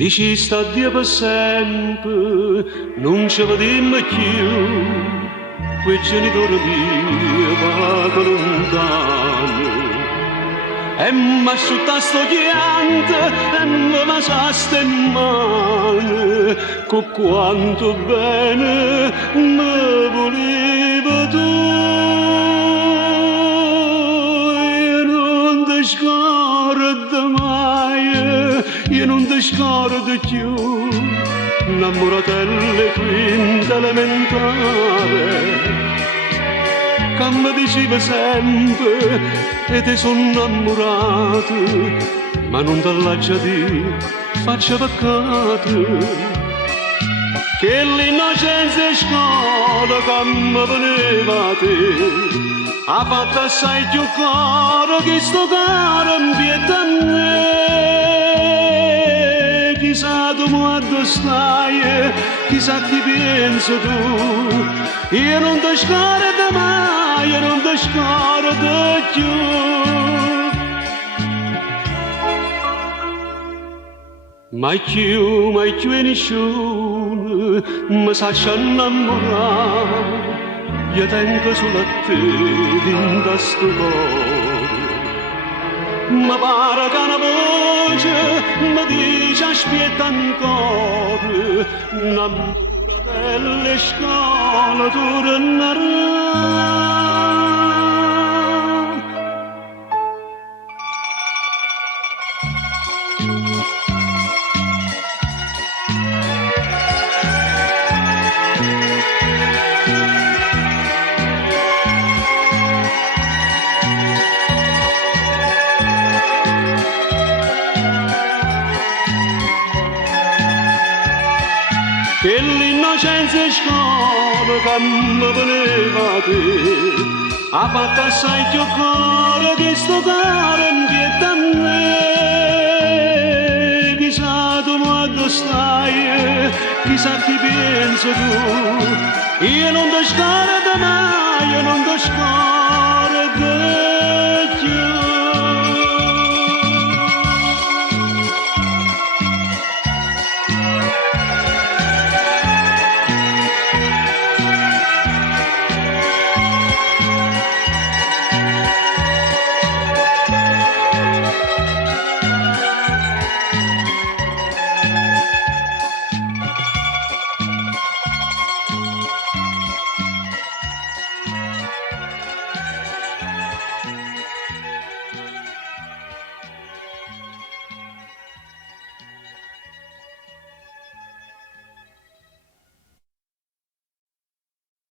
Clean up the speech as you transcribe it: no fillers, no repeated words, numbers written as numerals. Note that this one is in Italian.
Dici sta Dio per sempre, non ci vediamo più, quei genitori miei vanno lontano. E ma sotto sto pianto, e mi sa in mano, con quanto bene mi volevo tu. Io non ti scordo mai, io non ti scordo più, innamoratelle quinta elementare. Che mi diceva sempre e ti sono innamorato, ma non te lascia dire, faccia peccato, che l'innocenza è scuola che mi veneva a te, ha fatto assai più caro che sto caro in pietà a me. Chissà tu quando stai, chissà chi pensi tu, io non ti scordo mai, io non ti scordo più. Mai più e nessuno mi sa innamorare, io tengo solo a te in questo cuore. Ma pare che una voce mi dice aspetta ancora, innamorate scuola tornerà. Che l'innocenza è scuola che mi veneva a te, ha fatto assai più cuore che sto caro in pietà a me. Chissà tu quando stai, chissà chi pensa tu, io non ti scordo mai, io non ti scordo